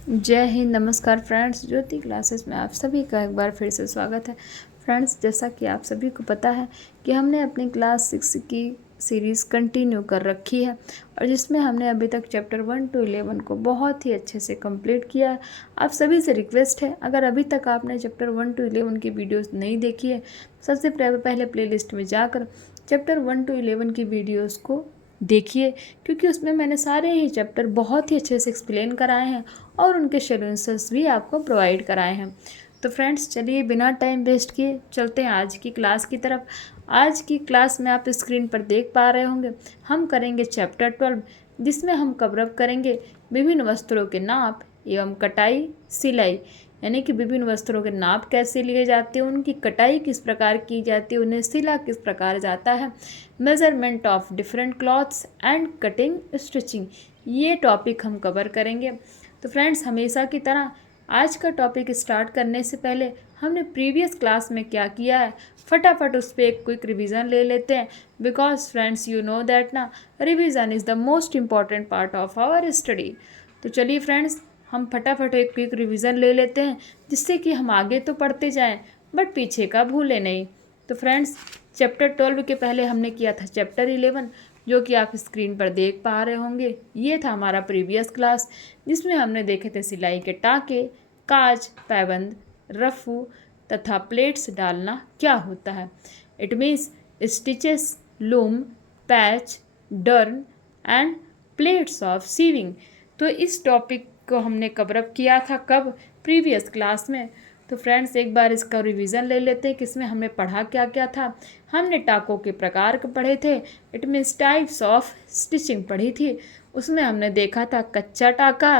जय हिंद। नमस्कार फ्रेंड्स, ज्योति क्लासेस में आप सभी का एक बार फिर से स्वागत है। फ्रेंड्स, जैसा कि आप सभी को पता है कि हमने अपनी क्लास 6 की सीरीज़ कंटिन्यू कर रखी है और जिसमें हमने अभी तक चैप्टर 1 to 11 को बहुत ही अच्छे से कंप्लीट किया है। आप सभी से रिक्वेस्ट है, अगर अभी तक आपने चैप्टर 1 to 11 की वीडियोस नहीं देखी है, सबसे पहले प्लेलिस्ट में जाकर चैप्टर 1 to 11 की वीडियोज़ को देखिए, क्योंकि उसमें मैंने सारे ही चैप्टर बहुत ही अच्छे से एक्सप्लेन कराए हैं और उनके सॉल्यूशंस भी आपको प्रोवाइड कराए हैं। तो फ्रेंड्स, चलिए बिना टाइम वेस्ट किए चलते हैं आज की क्लास की तरफ। आज की क्लास में आप स्क्रीन पर देख पा रहे होंगे, हम करेंगे चैप्टर 12, जिसमें हम कवरअप करेंगे विभिन्न वस्त्रों के नाप एवं कटाई सिलाई, यानी कि विभिन्न वस्त्रों के नाप कैसे लिए जाते हैं, उनकी कटाई किस प्रकार की जाती है, उन्हें सिला किस प्रकार जाता है, measurement of different clothes and cutting stitching, ये टॉपिक हम कवर करेंगे। तो फ्रेंड्स, हमेशा की तरह आज का टॉपिक स्टार्ट करने से पहले हमने प्रीवियस क्लास में क्या किया है फटाफट उस पर एक क्विक रिवीजन ले लेते हैं, because friends you know that ना, revision is the most important part of our study. तो चलिए फ्रेंड्स, हम फटाफट एक क्विक रिवीजन ले लेते हैं, जिससे कि हम आगे तो पढ़ते जाएं बट पीछे का भूलें नहीं। तो फ्रेंड्स, चैप्टर 12 के पहले हमने किया था चैप्टर 11, जो कि आप स्क्रीन पर देख पा रहे होंगे। ये था हमारा प्रीवियस क्लास, जिसमें हमने देखे थे सिलाई के टाके, काज, पैबंद, रफू तथा प्लेट्स डालना क्या होता है। It means stitches, loom, patch, darn and plates of sewing. तो इस टॉपिक को हमने कवरअप किया था कब, प्रीवियस क्लास में। तो फ्रेंड्स, एक बार इसका रिवीजन ले लेते हैं कि इसमें हमने पढ़ा क्या क्या था। हमने टाकों के प्रकार को पढ़े थे, it means types of stitching पढ़ी थी। उसमें हमने देखा था कच्चा टाका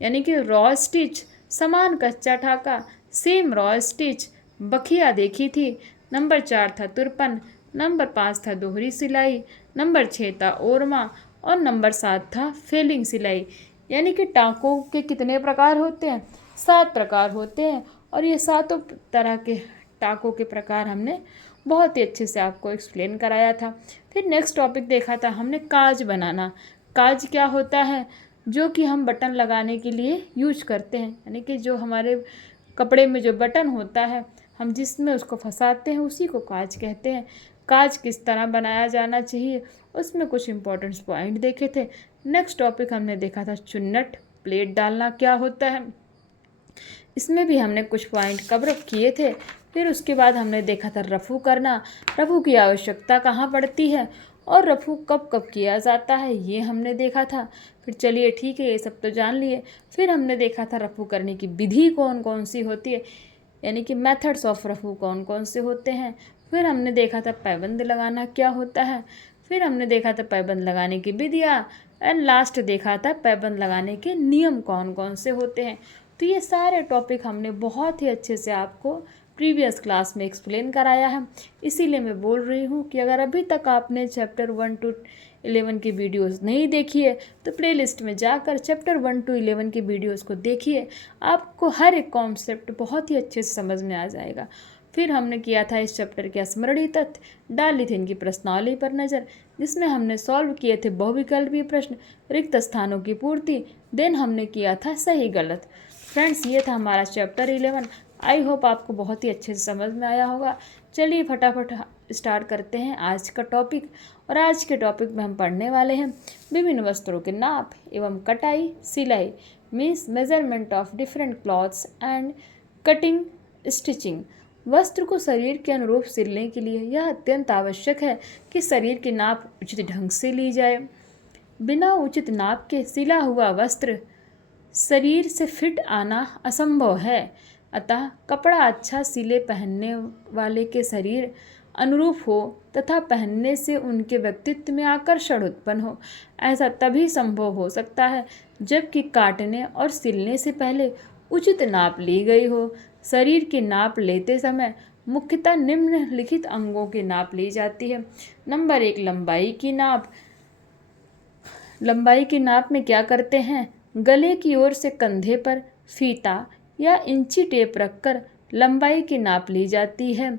यानी कि रॉ स्टिच, समान कच्चा टाका, सेम रॉ स्टिच, बखिया देखी थी। नंबर 4 था तुरपन, नंबर 5 था दोहरी सिलाई, नंबर 6 था ओरमा और नंबर 7 था फेलिंग सिलाई। यानी कि टाकों के कितने प्रकार होते हैं? 7 प्रकार होते हैं और ये सातों तरह के टाकों के प्रकार हमने बहुत ही अच्छे से आपको एक्सप्लेन कराया था। फिर नेक्स्ट टॉपिक देखा था हमने काज बनाना। काज क्या होता है? जो कि हम बटन लगाने के लिए यूज करते हैं, यानी कि जो हमारे कपड़े में जो बटन होता है, हम जिसमें उसको फंसाते हैं उसी को काज कहते हैं। काज किस तरह बनाया जाना चाहिए, उसमें कुछ इंपॉर्टेंट पॉइंट देखे थे। नेक्स्ट टॉपिक हमने देखा था चुन्नट, प्लेट डालना क्या होता है, इसमें भी हमने कुछ पॉइंट कवर किए थे। फिर उसके बाद हमने देखा था रफ़ू करना, रफ़ू की आवश्यकता कहाँ पड़ती है और रफ़ू कब कब किया जाता है, ये हमने देखा था। फिर चलिए ठीक है, ये सब तो जान लिए। फिर हमने देखा था रफ़ू करने की विधि कौन कौन सी होती है, यानी कि मेथड्स ऑफ रफ़ू कौन कौन से होते हैं। फिर हमने देखा था पैबंद लगाना क्या होता है। फिर हमने देखा था पैबंद लगाने की विधियाँ एंड लास्ट देखा था पैबंद लगाने के नियम कौन कौन से होते हैं। तो ये सारे टॉपिक हमने बहुत ही अच्छे से आपको प्रीवियस क्लास में एक्सप्लेन कराया है। इसीलिए मैं बोल रही हूँ कि अगर अभी तक आपने चैप्टर 1 to 11 की वीडियोस नहीं देखी है तो प्लेलिस्ट में जाकर चैप्टर 1 to 11 की वीडियोस को देखिए, आपको हर एक कॉन्सेप्ट बहुत ही अच्छे से समझ में आ जाएगा। फिर हमने किया था इस चैप्टर के स्मरणीय तथ्य, डाली थी इनकी प्रश्नावली पर नज़र, जिसमें हमने सॉल्व किए थे बहुविकल्पीय प्रश्न, रिक्त स्थानों की पूर्ति, देन हमने किया था सही गलत। फ्रेंड्स, ये था हमारा चैप्टर 11। आई होप आपको बहुत ही अच्छे से समझ में आया होगा। चलिए फटाफट स्टार्ट करते हैं आज का टॉपिक। और आज के टॉपिक में हम पढ़ने वाले हैं विभिन्न वस्त्रों के नाप एवं कटाई सिलाई, means measurement of different clothes and cutting stitching. वस्त्र को शरीर के अनुरूप सिलने के लिए यह अत्यंत आवश्यक है कि शरीर की नाप उचित ढंग से ली जाए। बिना उचित नाप के सिला हुआ वस्त्र शरीर से फिट आना असंभव है। अतः कपड़ा अच्छा सिले पहनने वाले के शरीर अनुरूप हो तथा पहनने से उनके व्यक्तित्व में आकर्षण उत्पन्न हो, ऐसा तभी संभव हो सकता है जबकि काटने और सिलने से पहले उचित नाप ली गई हो। शरीर की नाप लेते समय मुख्यतः निम्नलिखित अंगों की नाप ली जाती है। नंबर 1, लंबाई की नाप। लंबाई की नाप में क्या करते हैं? गले की ओर से कंधे पर फीता या इंची टेप रखकर लंबाई की नाप ली जाती है।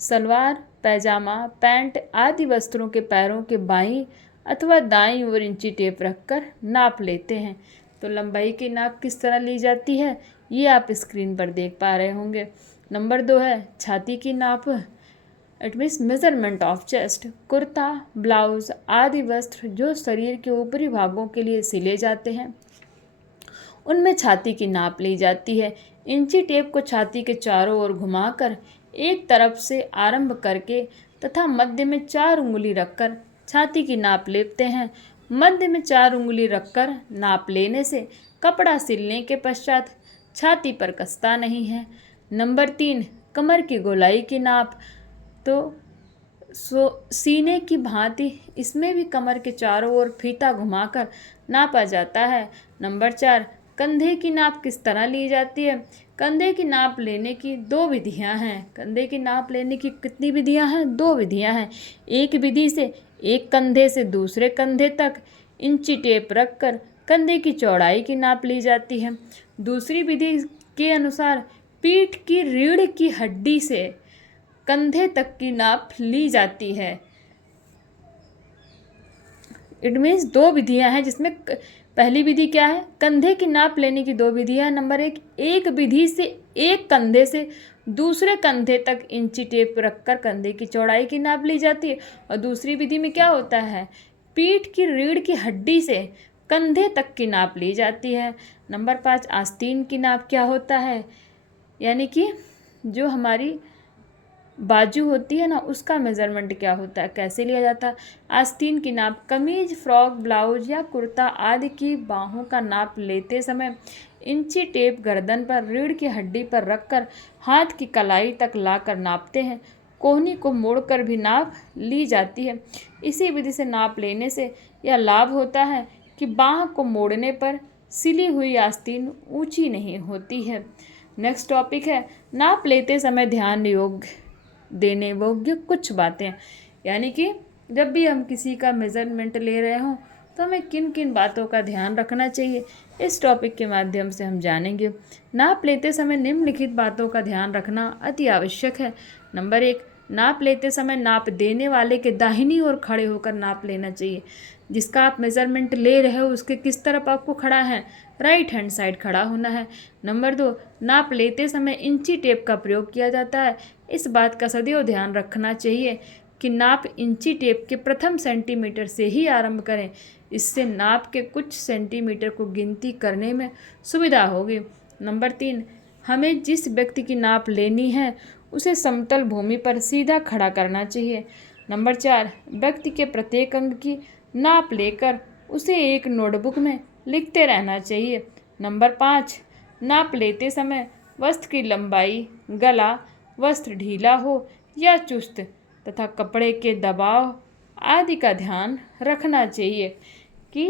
सलवार, पैजामा, पैंट आदि वस्त्रों के पैरों के बाईं अथवा दाईं ओर इंची टेप रखकर नाप लेते हैं। तो लंबाई की नाप किस तरह ली जाती है ये आप स्क्रीन पर देख पा रहे होंगे। नंबर 2 है छाती की नाप, it means measurement of chest. Kurta, blouse आदि वस्त्र जो शरीर के ऊपरी भागों के लिए सिले जाते हैं उनमें छाती की नाप ली जाती है। इंची टेप को छाती के चारों ओर घुमाकर एक तरफ से आरंभ करके तथा मध्य में 4 उंगली रखकर छाती की नाप लेते हैं। मध्य में 4 उंगली रखकर नाप लेने से कपड़ा सिलने के पश्चात छाती पर कसता नहीं है। नंबर 3 कमर की गोलाई की नाप, तो सीने की भांति इसमें भी कमर के चारों ओर फीता घुमाकर नापा जाता है। नंबर 4 कंधे की नाप किस तरह ली जाती है। कंधे की नाप लेने की 2 विधियां हैं। कंधे की नाप लेने की कितनी विधियां हैं? 2 विधियां हैं। एक विधि से एक कंधे से दूसरे कंधे तक इंची टेप रखकर कंधे की चौड़ाई की नाप ली जाती है। दूसरी विधि के अनुसार पीठ की रीढ़ की हड्डी से कंधे तक की नाप ली जाती है। इट मीन्स 2 विधियां हैं, जिसमें पहली विधि क्या है? कंधे की नाप लेने की 2 विधियां। नंबर 1 एक विधि से एक कंधे से दूसरे कंधे तक इंची टेप रखकर कंधे की चौड़ाई की नाप ली जाती है। और दूसरी विधि में क्या होता है? पीठ की रीढ़ की हड्डी से कंधे तक की नाप ली जाती है। नंबर 5 आस्तीन की नाप क्या होता है? यानी कि जो हमारी बाजू होती है ना, उसका मेज़रमेंट क्या होता है, कैसे लिया जाता है? आस्तीन की नाप कमीज, फ्रॉक, ब्लाउज या कुर्ता आदि की बाहों का नाप लेते समय इंची टेप गर्दन पर रीढ़ की हड्डी पर रखकर हाथ की कलाई तक लाकर नापते हैं। कोहनी को मोड़कर भी नाप ली जाती है। इसी विधि से नाप लेने से यह लाभ होता है कि बाह को मोड़ने पर सिली हुई आस्तीन ऊंची नहीं होती है। नेक्स्ट टॉपिक है नाप लेते समय ध्यान योग्य देने योग्य कुछ बातें। यानी कि जब भी हम किसी का मेज़रमेंट ले रहे हों तो हमें किन किन बातों का ध्यान रखना चाहिए, इस टॉपिक के माध्यम से हम जानेंगे। नाप लेते समय निम्नलिखित बातों का ध्यान रखना अति आवश्यक है। नंबर 1 नाप लेते समय नाप देने वाले के दाहिनी ओर खड़े होकर नाप लेना चाहिए। जिसका आप मेज़रमेंट ले रहे हो उसके किस तरफ आपको खड़ा है? राइट हैंड साइड खड़ा होना है। नंबर 2 नाप लेते समय इंची टेप का प्रयोग किया जाता है। इस बात का सदैव ध्यान रखना चाहिए कि नाप इंची टेप के प्रथम सेंटीमीटर से ही आरंभ करें। इससे नाप के कुछ सेंटीमीटर को गिनती करने में सुविधा होगी। नंबर 3 हमें जिस व्यक्ति की नाप लेनी है उसे समतल भूमि पर सीधा खड़ा करना चाहिए। नंबर 4 व्यक्ति के प्रत्येक अंग की नाप लेकर उसे एक नोटबुक में लिखते रहना चाहिए। नंबर 5 नाप लेते समय वस्त्र की लंबाई, गला, वस्त्र ढीला हो या चुस्त तथा कपड़े के दबाव आदि का ध्यान रखना चाहिए कि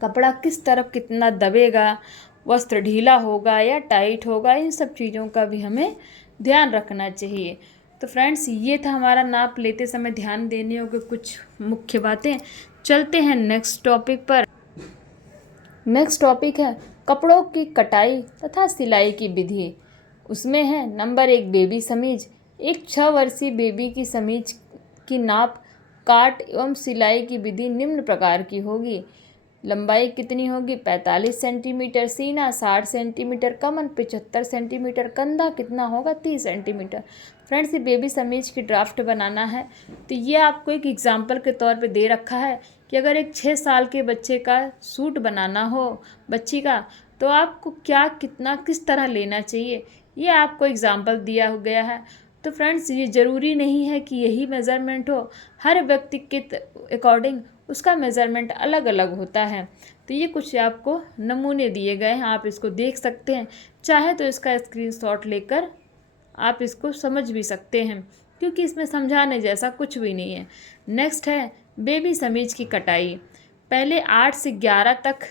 कपड़ा किस तरफ कितना दबेगा, वस्त्र ढीला होगा या टाइट होगा, इन सब चीज़ों का भी हमें ध्यान रखना चाहिए। तो फ्रेंड्स ये था हमारा नाप लेते समय ध्यान देने योग्य कुछ मुख्य बातें। चलते हैं नेक्स्ट टॉपिक पर। नेक्स्ट टॉपिक है कपड़ों की कटाई तथा सिलाई की विधि। उसमें है नंबर 1 बेबी समीज। एक 6 वर्षीय बेबी की समीज की नाप, काट एवं सिलाई की विधि निम्न प्रकार की होगी। लंबाई कितनी होगी? 45 सेंटीमीटर। सीना 60 सेंटीमीटर। कमर 75 सेंटीमीटर। कंधा कितना होगा? 30 सेंटीमीटर। फ्रेंड्स ये बेबी समीज की ड्राफ्ट बनाना है तो ये आपको एक एग्जाम्पल के तौर पे दे रखा है कि अगर एक 6 साल के बच्चे का सूट बनाना हो बच्ची का, तो आपको क्या कितना किस तरह लेना चाहिए, ये आपको एग्जाम्पल दिया गया है। तो फ्रेंड्स ये ज़रूरी नहीं है कि यही मेज़रमेंट हो, हर व्यक्ति के अकॉर्डिंग उसका मेज़रमेंट अलग अलग होता है। तो ये कुछ आपको नमूने दिए गए हैं, आप इसको देख सकते हैं। चाहे तो इसका स्क्रीनशॉट लेकर आप इसको समझ भी सकते हैं, क्योंकि इसमें समझाने जैसा कुछ भी नहीं है। नेक्स्ट है बेबी समीज की कटाई। पहले 8 से 11 तक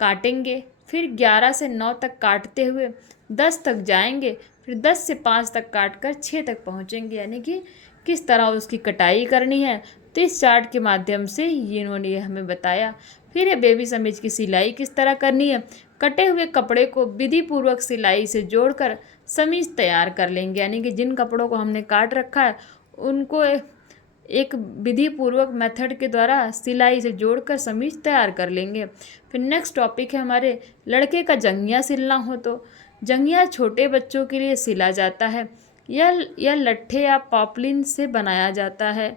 काटेंगे, फिर 11 से 9 तक काटते हुए 10 तक जाएंगे, फिर 10 से 5 तक काट कर 6 तक पहुँचेंगे। यानी कि किस तरह उसकी कटाई करनी है, तो इस चार्ट के माध्यम से इन्होंने हमें बताया। फिर ये बेबी समीज की सिलाई किस तरह करनी है। कटे हुए कपड़े को विधि पूर्वक सिलाई से जोड़कर समीज तैयार कर लेंगे। यानी कि जिन कपड़ों को हमने काट रखा है उनको एक विधि पूर्वक मेथड के द्वारा सिलाई से जोड़कर समीज तैयार कर लेंगे। फिर नेक्स्ट टॉपिक है हमारे, लड़के का जंघिया सिलना हो तो जंघिया छोटे बच्चों के लिए सिला जाता है। यह लट्ठे या पॉपलिन से बनाया जाता है।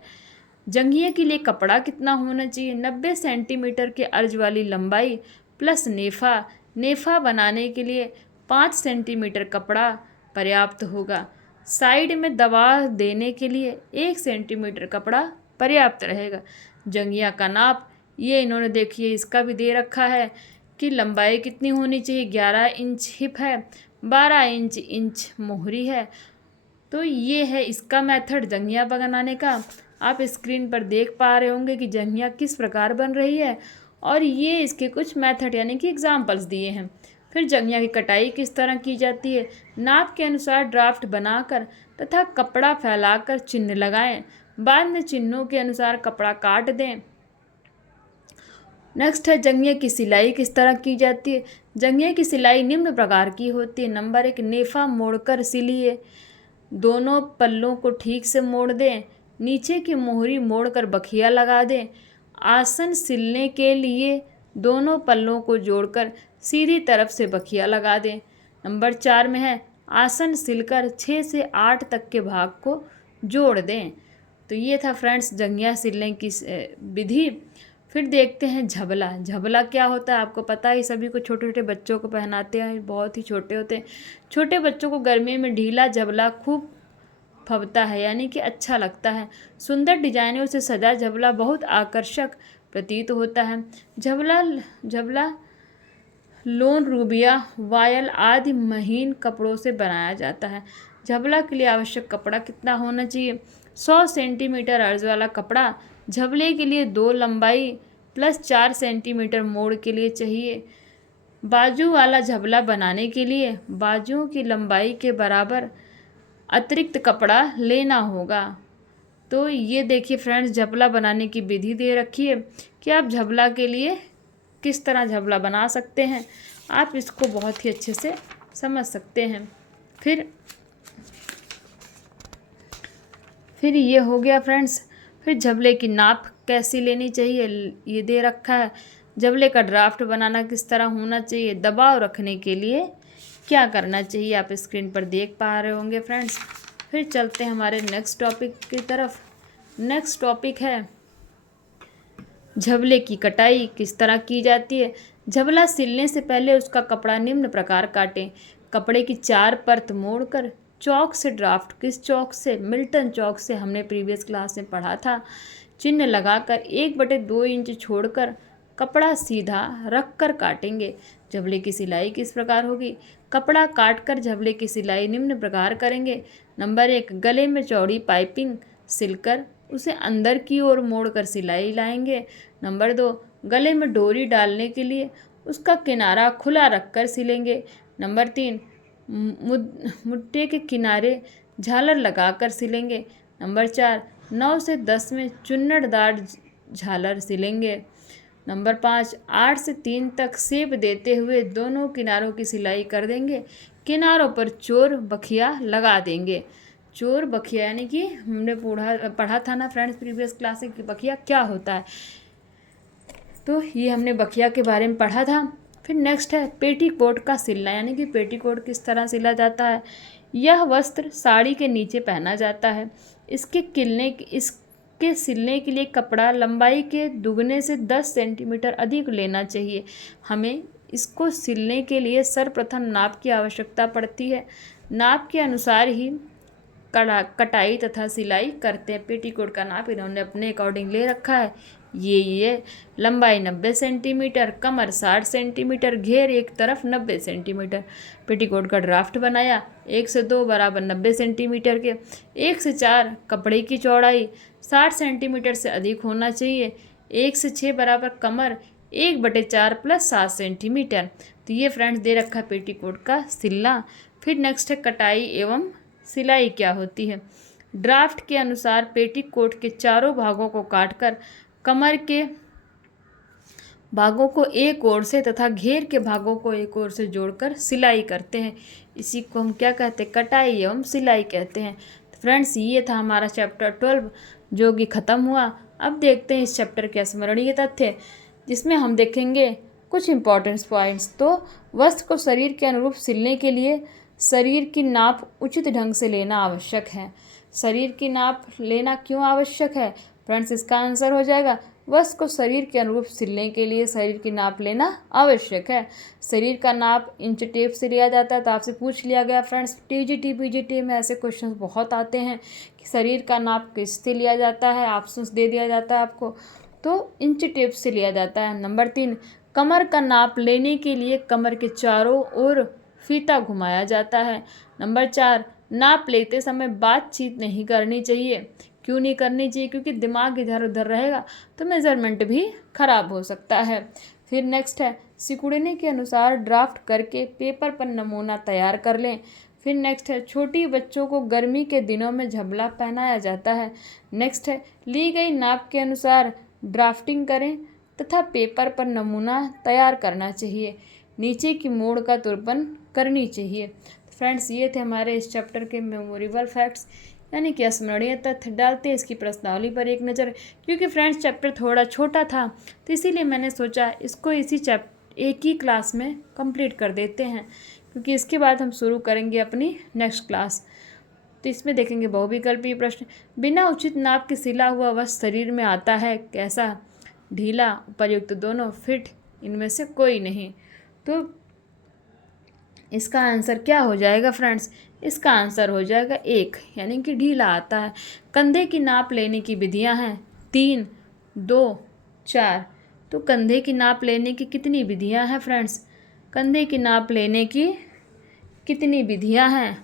जंघिया के लिए कपड़ा कितना होना चाहिए? 90 सेंटीमीटर के अर्ज वाली लंबाई प्लस नेफा। नेफा बनाने के लिए 5 सेंटीमीटर कपड़ा पर्याप्त होगा। साइड में दबाव देने के लिए 1 सेंटीमीटर कपड़ा पर्याप्त रहेगा। जंघिया का नाप ये इन्होंने देखिए इसका भी दे रखा है कि लंबाई कितनी होनी चाहिए। 11 इंच हिप है, 12 इंच मोहरी है। तो ये है इसका मेथड जंघिया बनाने का। आप स्क्रीन पर देख पा रहे होंगे कि जंघिया किस प्रकार बन रही है और ये इसके कुछ मेथड यानी कि एग्जाम्पल्स दिए हैं। फिर जंघिया की कटाई किस तरह की जाती है? नाप के अनुसार ड्राफ्ट बनाकर तथा कपड़ा फैलाकर चिन्ह लगाएं। बाद में चिन्हों के अनुसार कपड़ा काट दें। नेक्स्ट है जंघिया की सिलाई किस तरह की जाती है? जंघिया की सिलाई निम्न प्रकार की होती है। नंबर 1, नेफा मोड़कर सिलिए। दोनों पल्लों को ठीक से मोड़ दें। नीचे की मोहरी मोड़कर बखिया लगा दें। आसन सिलने के लिए दोनों पल्लों को जोड़कर सीधी तरफ से बखिया लगा दें। नंबर 4 में है, आसन सिलकर 6 से 8 तक के भाग को जोड़ दें। तो ये था फ्रेंड्स जंघिया सिलने की विधि। फिर देखते हैं झबला। झबला क्या होता है आपको पता है, सभी को छोटे छोटे बच्चों को पहनाते हैं, बहुत ही छोटे होते हैं। छोटे बच्चों को गर्मियों में ढीला झबला खूब फबता है यानी कि अच्छा लगता है। सुंदर डिजाइनों से सजा झबला बहुत आकर्षक प्रतीत होता है। झबला लोन, रूबिया, वायल आदि महीन कपड़ों से बनाया जाता है। झबला के लिए आवश्यक कपड़ा कितना होना चाहिए? 100 सेंटीमीटर अर्ज वाला कपड़ा झबले के लिए 2 लंबाई प्लस 4 सेंटीमीटर मोड़ के लिए चाहिए। बाजू वाला झबला बनाने के लिए बाजुओं की लंबाई के बराबर अतिरिक्त कपड़ा लेना होगा। तो ये देखिए फ्रेंड्स झबला बनाने की विधि दे रखी है कि आप झबला के लिए किस तरह झबला बना सकते हैं। आप इसको बहुत ही अच्छे से समझ सकते हैं। फिर ये हो गया फ्रेंड्स। फिर झबले की नाप कैसी लेनी चाहिए ये दे रखा है। झबले का ड्राफ्ट बनाना किस तरह होना चाहिए? दबाव रखने के लिए क्या करना चाहिए आप स्क्रीन पर देख पा रहे होंगे फ्रेंड्स। फिर चलते हैं हमारे नेक्स्ट टॉपिक की तरफ। नेक्स्ट टॉपिक है झबले की कटाई किस तरह की जाती है? झबला सिलने से पहले उसका कपड़ा निम्न प्रकार काटें। कपड़े की 4 परत मोड़कर चौक से ड्राफ्ट, किस चौक से? मिल्टन चौक से, हमने प्रीवियस क्लास में पढ़ा था। चिन्ह लगाकर 1/2 इंच छोड़कर कपड़ा सीधा रख कर काटेंगे। झबले की सिलाई किस प्रकार होगी? कपड़ा काटकर झबले की सिलाई निम्न प्रकार करेंगे। नंबर 1, गले में चौड़ी पाइपिंग सिलकर उसे अंदर की ओर मोड़कर सिलाई लाएंगे। नंबर 2, गले में डोरी डालने के लिए उसका किनारा खुला रखकर सिलेंगे। नंबर 3, मुट्ठे के किनारे झालर लगाकर सिलेंगे। नंबर 4, 9 से 10 में चुन्नटदार झालर सिलेंगे। नंबर 5, 8 से 3 तक सेप देते हुए दोनों किनारों की सिलाई कर देंगे। किनारों पर चोर बखिया लगा देंगे। चोर बखिया यानी कि हमने पढ़ा था ना फ्रेंड्स प्रीवियस क्लास में कि बखिया क्या होता है, तो ये हमने बखिया के बारे में पढ़ा था। फिर नेक्स्ट है पेटीकोट का सिलना, यानी कि पेटीकोट किस तरह सिला जाता है। यह वस्त्र साड़ी के नीचे पहना जाता है। इसके सिलने के लिए कपड़ा लंबाई के दुगने से 10 सेंटीमीटर अधिक लेना चाहिए। हमें इसको सिलने के लिए सर्वप्रथम नाप की आवश्यकता पड़ती है। नाप के अनुसार ही कटाई तथा सिलाई करते हैं। पेटीकोट का नाप इन्होंने अपने अकॉर्डिंग ले रखा है। ये लंबाई 90 सेंटीमीटर, कमर 60 सेंटीमीटर, घेर एक तरफ 90 सेंटीमीटर। पेटीकोट का ड्राफ्ट बनाया 1 से 2 बराबर 90 सेंटीमीटर के। 1 से 4 कपड़े की चौड़ाई 60 सेंटीमीटर से अधिक होना चाहिए। 1 से 6 बराबर कमर 1/4 प्लस 7 सेंटीमीटर। तो ये फ्रेंड्स दे रखा पेटीकोट का सिलना। फिर नेक्स्ट है कटाई एवं सिलाई क्या होती है। ड्राफ्ट के अनुसार पेटीकोट के चारों भागों को काटकर कमर के भागों को एक ओर से तथा घेर के भागों को एक ओर से जोड़कर सिलाई करते हैं। इसी को हम क्या कहते हैं? कटाई एवं सिलाई कहते हैं। फ्रेंड्स ये था हमारा चैप्टर 12 जो कि ख़त्म हुआ। अब देखते हैं इस चैप्टर के स्मरणीय तथ्य, जिसमें हम देखेंगे कुछ इंपॉर्टेंट पॉइंट्स। तो वस्त्र को शरीर के अनुरूप सिलने के लिए शरीर की नाप उचित ढंग से लेना आवश्यक है। शरीर की नाप लेना क्यों आवश्यक है फ्रेंड्स? इसका आंसर हो जाएगा वस्त्र को शरीर के अनुरूप सिलने के लिए शरीर की नाप लेना आवश्यक है। शरीर का नाप इंच टेप से लिया जाता है। तो आपसे पूछ लिया गया फ्रेंड्स, टीजीटी पीजीटी में ऐसे क्वेश्चन बहुत आते हैं कि शरीर का नाप किससे लिया जाता है, ऑप्शंस दे दिया जाता है आपको, तो इंच टेप से लिया जाता है। नंबर 3, कमर का नाप लेने के लिए कमर के चारों ओर फीता घुमाया जाता है। नंबर 4, नाप लेते समय बातचीत नहीं करनी चाहिए। क्यों नहीं करनी चाहिए? क्योंकि दिमाग इधर उधर रहेगा तो मेज़रमेंट भी खराब हो सकता है। फिर नेक्स्ट है, सिकुड़ने के अनुसार ड्राफ्ट करके पेपर पर नमूना तैयार कर लें। फिर नेक्स्ट है, छोटी बच्चों को गर्मी के दिनों में झबला पहनाया जाता है। नेक्स्ट है, ली गई नाप के अनुसार ड्राफ्टिंग करें तथा पेपर पर नमूना तैयार करना चाहिए। नीचे की मोड़ का तुरपन करनी चाहिए। फ्रेंड्स, ये थे हमारे इस चैप्टर के मेमोरेबल फैक्ट्स, यानी कि स्मरणीय तथ्य। डालते हैं इसकी प्रश्नावली पर एक नज़र। क्योंकि फ्रेंड्स चैप्टर थोड़ा छोटा था तो इसीलिए मैंने सोचा इसको एक ही क्लास में कंप्लीट कर देते हैं, क्योंकि इसके बाद हम शुरू करेंगे अपनी नेक्स्ट क्लास। तो इसमें देखेंगे बहुविकल्पीय प्रश्न। बिना उचित नाप के सिला हुआ वस्त्र शरीर में आता है कैसा? ढीला, उपयुक्त, दोनों, फिट, इनमें से कोई नहीं। तो इसका आंसर क्या हो जाएगा फ्रेंड्स? इसका आंसर हो जाएगा 1, यानी कि ढीला आता है। कंधे की नाप लेने की विधियां हैं 3, 2, 4। तो कंधे की नाप लेने की कितनी विधियां हैं फ्रेंड्स? कंधे की नाप लेने की कितनी विधियां हैं?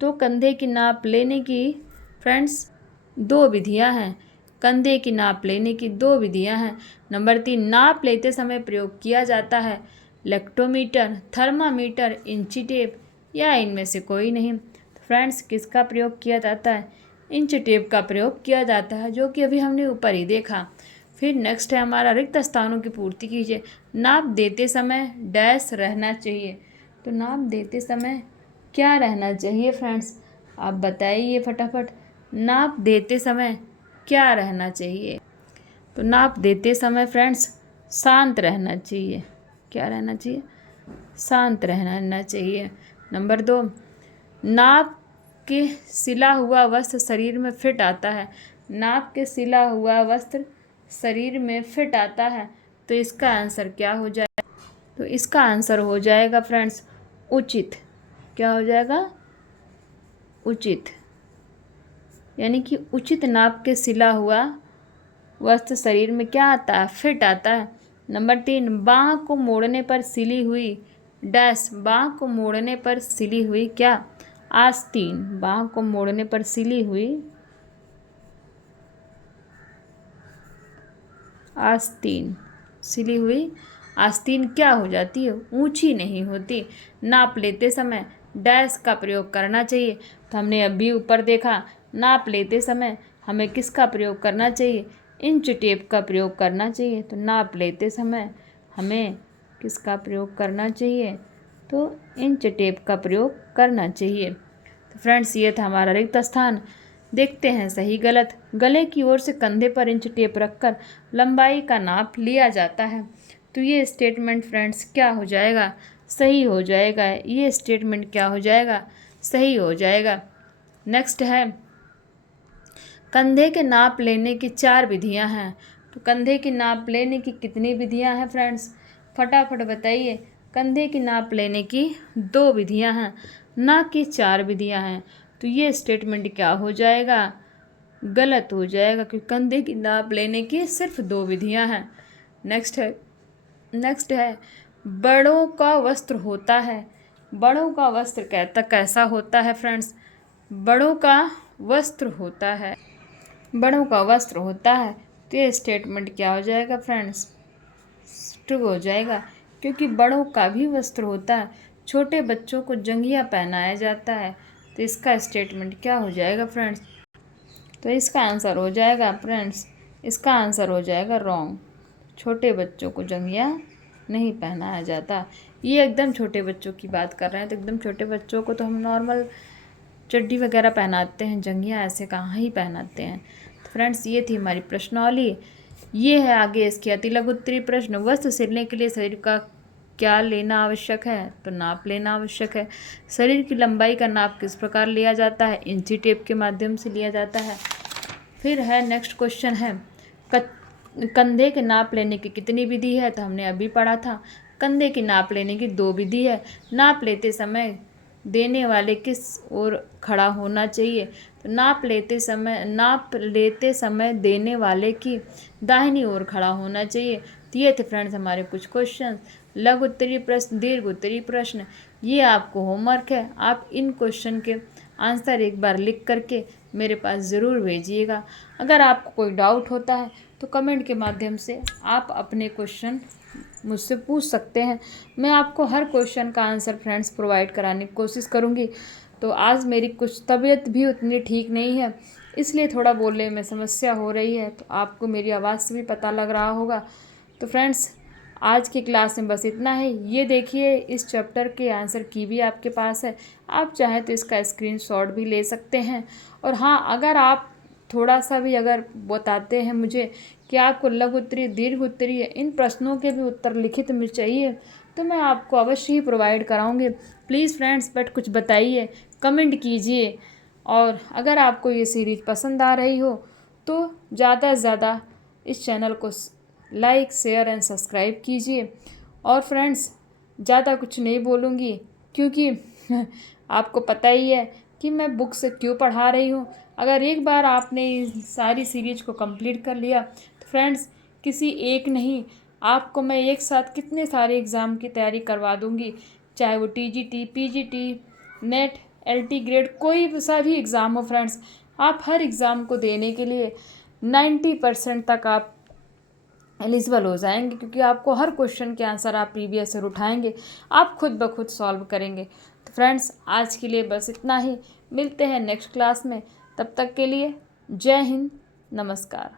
तो कंधे की नाप लेने की फ्रेंड्स 2 विधियां हैं। कंधे की नाप लेने की 2 विधियां हैं। नंबर 3, नाप लेते समय प्रयोग किया जाता है लेक्टोमीटर, थर्मामीटर, इंची टेप, या इनमें से कोई नहीं। तो फ्रेंड्स, किसका प्रयोग किया जाता है? इंच टेप का प्रयोग किया जाता है, जो कि अभी हमने ऊपर ही देखा। फिर नेक्स्ट है हमारा, रिक्त स्थानों की पूर्ति कीजिए। नाप देते समय डैश रहना चाहिए। तो नाप देते समय क्या रहना चाहिए फ्रेंड्स? आप बताइए फटाफट। नाप देते समय क्या रहना चाहिए? तो नाप देते समय फ्रेंड्स शांत रहना चाहिए। क्या रहना चाहिए? शांत रहना चाहिए। नंबर 2, नाप के सिला हुआ वस्त्र शरीर में फिट आता है। नाप के सिला हुआ वस्त्र शरीर में फिट आता है। तो इसका आंसर क्या हो जाएगा? तो इसका आंसर हो जाएगा फ्रेंड्स उचित। क्या हो जाएगा? उचित, यानी कि उचित नाप के सिला हुआ वस्त्र शरीर में क्या आता है? फिट आता है। नंबर 3, बाँह को मोड़ने पर सिली हुई डैश। बाँह को मोड़ने पर सिली हुई क्या? आस्तीन। बाँह को मोड़ने पर सिली हुई आस्तीन। सिली हुई आस्तीन क्या हो जाती है? ऊंची नहीं होती। नाप लेते समय डैश का प्रयोग करना चाहिए। तो हमने अभी ऊपर देखा, नाप लेते समय हमें किसका प्रयोग करना चाहिए? इंच टेप का प्रयोग करना चाहिए। तो नाप लेते समय हमें किसका प्रयोग करना चाहिए? तो इंच टेप का प्रयोग करना चाहिए। तो फ्रेंड्स, ये था हमारा रिक्त स्थान। देखते हैं सही गलत। गले की ओर से कंधे पर इंच टेप रखकर लंबाई का नाप लिया जाता है। तो ये स्टेटमेंट फ्रेंड्स क्या हो जाएगा? सही हो जाएगा। ये स्टेटमेंट क्या हो जाएगा? सही हो जाएगा। नेक्स्ट है, कंधे के नाप लेने की 4 विधियां हैं। तो कंधे की नाप लेने की कितनी विधियां हैं फ्रेंड्स? फटाफट बताइए। कंधे की नाप लेने की 2 विधियां हैं, ना कि 4 विधियां हैं। तो ये स्टेटमेंट क्या हो जाएगा? गलत हो जाएगा, क्योंकि कंधे की नाप लेने की सिर्फ 2 विधियां हैं। नेक्स्ट है बड़ों का वस्त्र होता है। बड़ों का वस्त्र कैसा होता है फ्रेंड्स? बड़ों का वस्त्र होता है। बड़ों का वस्त्र होता है। तो ये स्टेटमेंट क्या हो जाएगा फ्रेंड्स? ट्रू हो जाएगा, क्योंकि बड़ों का भी वस्त्र होता है। छोटे बच्चों को जंघिया पहनाया जाता है। तो इसका स्टेटमेंट क्या हो जाएगा फ्रेंड्स? तो इसका आंसर हो जाएगा फ्रेंड्स, इसका आंसर हो जाएगा रॉन्ग। छोटे बच्चों को जंघिया नहीं पहनाया जाता। ये एकदम छोटे बच्चों की बात कर रहे हैं। तो एकदम छोटे बच्चों को तो हम नॉर्मल चड्डी वगैरह पहनाते हैं, जंघिया ऐसे कहाँ ही पहनाते हैं। तो फ्रेंड्स ये थी हमारी प्रश्नावली। ये है आगे इसके अति लघु उत्तरीय प्रश्न। वस्तु सिलने के लिए शरीर का क्या लेना आवश्यक है? तो नाप लेना आवश्यक है। शरीर की लंबाई का नाप किस प्रकार लिया जाता है? इंची टेप के माध्यम से लिया जाता है। फिर है नेक्स्ट क्वेश्चन है कंधे के नाप लेने की कितनी विधि है? तो हमने अभी पढ़ा था। कंधे की नाप लेने की 2 विधि है। नाप लेते समय देने वाले किस ओर खड़ा होना चाहिए? तो नाप लेते समय देने वाले की दाहिनी ओर खड़ा होना चाहिए। तो ये थे फ्रेंड्स हमारे कुछ क्वेश्चन, लघु उत्तरीय प्रश्न, दीर्घ उत्तरीय प्रश्न। ये आपको होमवर्क है। आप इन क्वेश्चन के आंसर एक बार लिख करके मेरे पास ज़रूर भेजिएगा। अगर आपको कोई डाउट होता है तो कमेंट के माध्यम से आप अपने क्वेश्चन मुझसे पूछ सकते हैं। मैं आपको हर क्वेश्चन का आंसर फ्रेंड्स प्रोवाइड कराने की कोशिश करूँगी। तो आज मेरी कुछ तबीयत भी उतनी ठीक नहीं है, इसलिए थोड़ा बोलने में समस्या हो रही है। तो आपको मेरी आवाज़ से भी पता लग रहा होगा। तो फ्रेंड्स आज की क्लास में बस इतना है। ये देखिए इस चैप्टर के आंसर की भी आपके पास है। आप चाहें तो इसका स्क्रीनशॉट भी ले सकते हैं। और हाँ, अगर आप थोड़ा सा भी अगर बताते हैं मुझे कि आपको लघु उत्तरीय, दीर्घ उत्तरीय इन प्रश्नों के भी उत्तर लिखित में चाहिए, तो मैं आपको अवश्य ही प्रोवाइड कराऊंगी। प्लीज़ फ्रेंड्स बट कुछ बताइए, कमेंट कीजिए। और अगर आपको ये सीरीज़ पसंद आ रही हो तो ज़्यादा से ज़्यादा इस चैनल को लाइक, शेयर एंड सब्सक्राइब कीजिए। और फ्रेंड्स ज़्यादा कुछ नहीं बोलूँगी क्योंकि आपको पता ही है कि मैं बुक से क्यों पढ़ा रही हूँ। अगर एक बार आपने इस सारी सीरीज को कंप्लीट कर लिया तो फ्रेंड्स किसी एक नहीं, आपको मैं एक साथ कितने सारे एग्ज़ाम की तैयारी करवा दूँगी। चाहे वो TGT, PGT, net, LT grade, कोई सा भी एग्ज़ाम हो फ्रेंड्स, आप हर एग्ज़ाम को देने के लिए 90% तक आप एलिजिबल हो जाएंगे। क्योंकि आपको हर क्वेश्चन के आंसर आप प्रीवियस ईयर उठाएंगे, आप खुद ब खुद सॉल्व करेंगे। तो फ्रेंड्स आज के लिए बस इतना ही। मिलते हैं नेक्स्ट क्लास में। तब तक के लिए जय हिंद, नमस्कार।